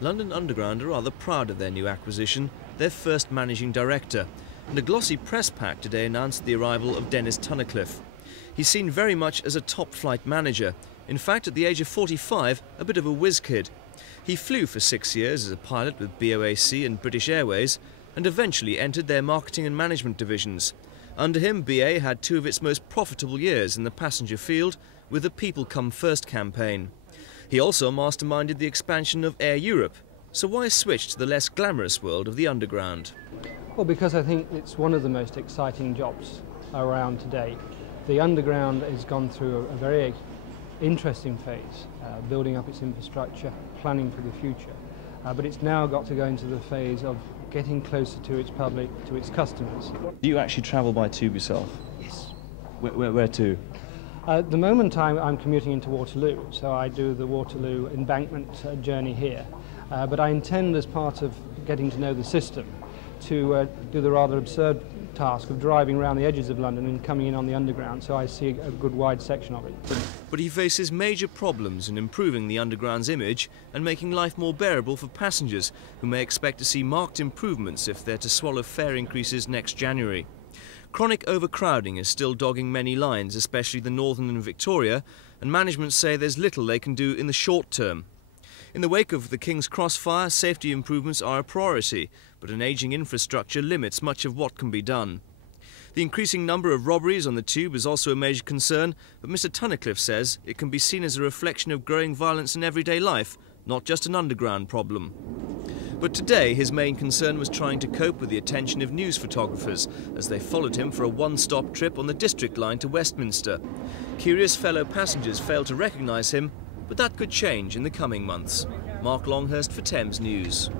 London Underground are rather proud of their new acquisition, their first managing director, and a glossy press pack today announced the arrival of Dennis Tunnicliffe. He's seen very much as a top-flight manager. In fact, at the age of 45, a bit of a whiz kid. He flew for 6 years as a pilot with BOAC and British Airways, and eventually entered their marketing and management divisions. Under him, BA had two of its most profitable years in the passenger field with the People Come First campaign. He also masterminded the expansion of Air Europe. So why switch to the less glamorous world of the Underground? Well, because I think it's one of the most exciting jobs around today. The Underground has gone through a very interesting phase, building up its infrastructure, planning for the future. But it's now got to go into the phase of getting closer to its public, to its customers. Do you actually travel by tube yourself? Yes. Where to? At the moment I'm commuting into Waterloo, so I do the Waterloo embankment journey here. But I intend, as part of getting to know the system, to do the rather absurd task of driving around the edges of London and coming in on the Underground, so I see a good wide section of it. But he faces major problems in improving the Underground's image and making life more bearable for passengers, who may expect to see marked improvements if they're to swallow fare increases next January. Chronic overcrowding is still dogging many lines, especially the Northern and Victoria, and management say there's little they can do in the short term. In the wake of the King's Cross fire, safety improvements are a priority, but an ageing infrastructure limits much of what can be done. The increasing number of robberies on the tube is also a major concern, but Mr Tunnicliffe says it can be seen as a reflection of growing violence in everyday life, not just an Underground problem. But today his main concern was trying to cope with the attention of news photographers as they followed him for a one-stop trip on the District line to Westminster. Curious fellow passengers failed to recognise him, but that could change in the coming months. Mark Longhurst for Thames News.